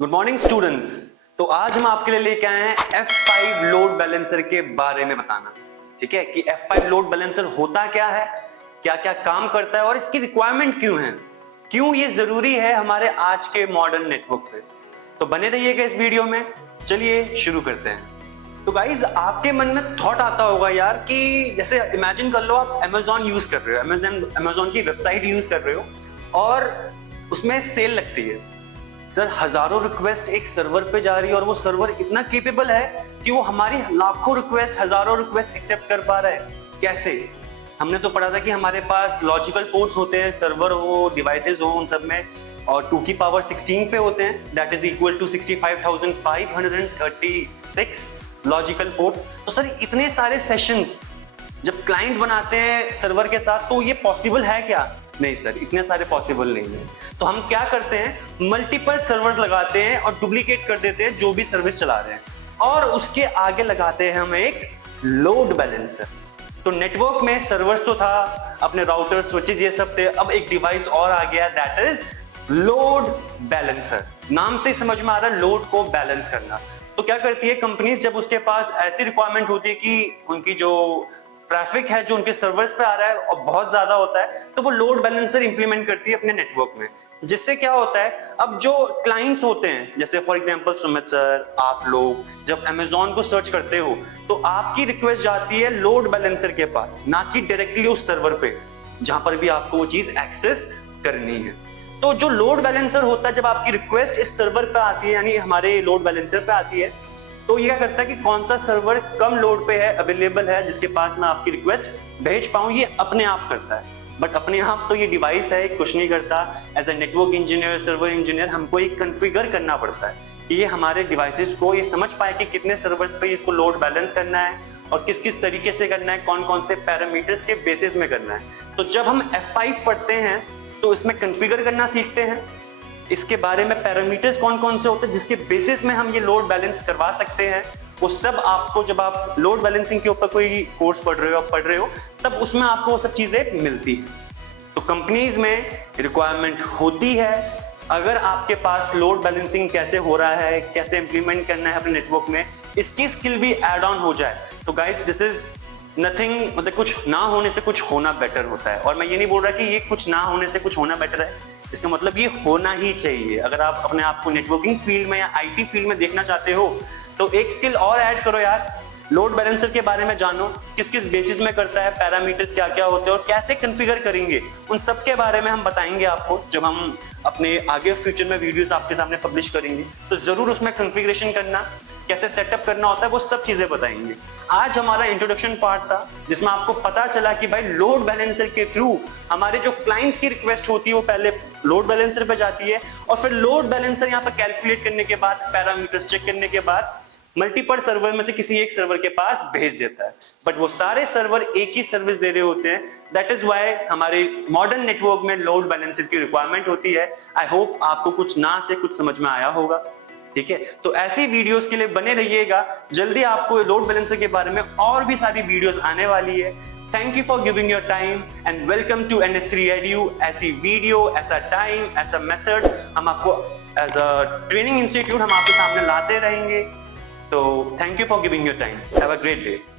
Good morning students. तो आज हम आपके लिए लेके आए हैं F5 लोड बैलेंसर के बारे में बताना। ठीक है कि F5 लोड बैलेंसर होता क्या है, क्या क्या काम करता है और इसकी रिक्वायरमेंट क्यों है, क्यों ये जरूरी है हमारे आज के मॉडर्न नेटवर्क पे। तो बने रहिएगा इस वीडियो में। चलिए शुरू करते हैं। तो गाइज आपके मन में थॉट आता होगा यार कि जैसे इमेजिन कर लो आप Amazon यूज कर रहे हो, Amazon की वेबसाइट यूज कर रहे हो और उसमें सेल लगती है। सर हजारों रिक्वेस्ट एक सर्वर पे जा रही है और वो सर्वर इतना केपेबल है कि वो हमारी लाखों रिक्वेस्ट, हजारों रिक्वेस्ट एक्सेप्ट कर पा रहा है। कैसे? हमने तो पढ़ा था कि हमारे पास लॉजिकल पोर्ट्स होते हैं, सर्वर हो, डिवाइसेस हो, उन सब में, और 2 की पावर 16 पे होते हैं, that is equal to 65,536 logical port. तो सर इतने सारे सेशंस जब क्लाइंट बनाते हैं सर्वर के साथ, तो ये पॉसिबल है क्या? नहीं सर, इतने सारे पॉसिबल नहीं है। तो हम क्या करते हैं, मल्टीपल सर्वर्स लगाते हैं और डुप्लीकेट कर देते हैं जो भी सर्विस चला रहे हैं, और उसके आगे लगाते हैं हम एक लोड बैलेंसर। तो नेटवर्क में सर्वर्स तो था, अपने राउटर, स्विचेस, ये सब थे। अब एक डिवाइस और आ गया, दैट इज लोड बैलेंसर। नाम से समझ में आ रहा है, लोड को बैलेंस करना। तो क्या करती है कंपनीज, जब उसके पास ऐसी रिक्वायरमेंट होती है कि उनकी जो ट्रैफिक है जो उनके सर्वर्स पे आ रहा है और बहुत ज्यादा होता है, तो वो लोड बैलेंसर इंप्लीमेंट करती है अपने नेटवर्क में। जिससे क्या होता है, अब जो क्लाइंट्स होते हैं, जैसे फॉर एग्जांपल सुमित सर, आप लोग जब अमेजोन को सर्च करते हो तो आपकी रिक्वेस्ट जाती है लोड बैलेंसर के पास, ना कि डायरेक्टली उस सर्वर पे जहां पर भी आपको वो चीज एक्सेस करनी है। तो जो लोड बैलेंसर होता है, जब आपकी रिक्वेस्ट इस सर्वर पे आती है, यानी हमारे लोड बैलेंसर पे आती है, तो ये क्या करता है कि कौन सा सर्वर कम लोड पे है, अवेलेबल है, जिसके पास मैं आपकी रिक्वेस्ट भेज पाऊं, ये अपने आप करता है। बट अपने आप तो ये डिवाइस है, कुछ नहीं करता। As a network engineer, server engineer, हमको ये कॉन्फ़िगर करना पड़ता है कि ये हमारे डिवाइसेस को ये समझ पाए कि कितने सर्वर्स पे इसको लोड बैलेंस करना है और किस किस तरीके से करना है, कौन कौन से पैरामीटर्स के बेसिस में करना है। तो जब हम F5 पढ़ते हैं तो इसमें कॉन्फ़िगर करना सीखते हैं, इसके बारे में पैरामीटर्स कौन कौन से होते हैं जिसके बेसिस में हम ये लोड बैलेंस करवा सकते हैं, वो सब आपको, जब आप लोड बैलेंसिंग के ऊपर कोई कोर्स पढ़ रहे हो तब उसमें आपको वो सब चीजें मिलती है। तो कंपनीज में रिक्वायरमेंट होती है, अगर आपके पास लोड बैलेंसिंग कैसे हो रहा है, कैसे इंप्लीमेंट करना है अपने नेटवर्क में, इसकी स्किल भी ऐड ऑन हो जाए, तो गाइस दिस इज नथिंग। मतलब कुछ ना होने से कुछ होना बेटर होता है। और मैं ये नहीं बोल रहा कि ये कुछ ना होने से कुछ होना बेटर है, इसका मतलब ये होना ही चाहिए। अगर आप अपने आप को नेटवर्किंग फील्ड में या आईटी फील्ड में देखना चाहते हो तो एक स्किल और ऐड करो यार, लोड बैलेंसर के बारे में जानो, किस किस बेसिस में करता है, पैरामीटर्स क्या क्या होते हैं और कैसे कॉन्फ़िगर करेंगे, उन सब के बारे में हम बताएंगे आपको जब हम अपने आगे फ्यूचर में वीडियोस आपके सामने पब्लिश करेंगे। तो जरूर उसमें कॉन्फ़िगरेशन करना, कैसे सेटअप करना होता है, वो सब चीजें बताएंगे। आज हमारा इंट्रोडक्शन पार्ट था जिसमें आपको पता चला कि भाई लोड बैलेंसर के थ्रू हमारे जो क्लाइंट्स की रिक्वेस्ट होती है वो पहले लोड बैलेंसर पे जाती है, और फिर लोड बैलेंसर यहाँ पर कैलकुलेट करने के बाद, पैरामीटर्स चेक करने के बाद मल्टीपल सर्वर में से किसी एक सर्वर के पास भेज देता है। बट वो सारे सर्वर एक ही सर्विस दे रहे होते हैं। दैट इज व्हाई हमारे मॉडर्न नेटवर्क में लोड बैलेंसर की रिक्वायरमेंट होती है। आई होप आपको कुछ ना से कुछ समझ में आया होगा। ठीक है, तो ऐसी वीडियोस के लिए बने रहिएगा। जल्दी आपको लोड बैलेंसर के बारे में और भी सारी वीडियोस आने वाली है। Thank you for giving your time and welcome to NS3 Edu। ऐसी वीडियो, ऐसा टाइम, ऐसा मेथड हम आपको एज अ ट्रेनिंग इंस्टीट्यूट हम आपके सामने लाते रहेंगे। तो thank you for giving your time. Have a great day.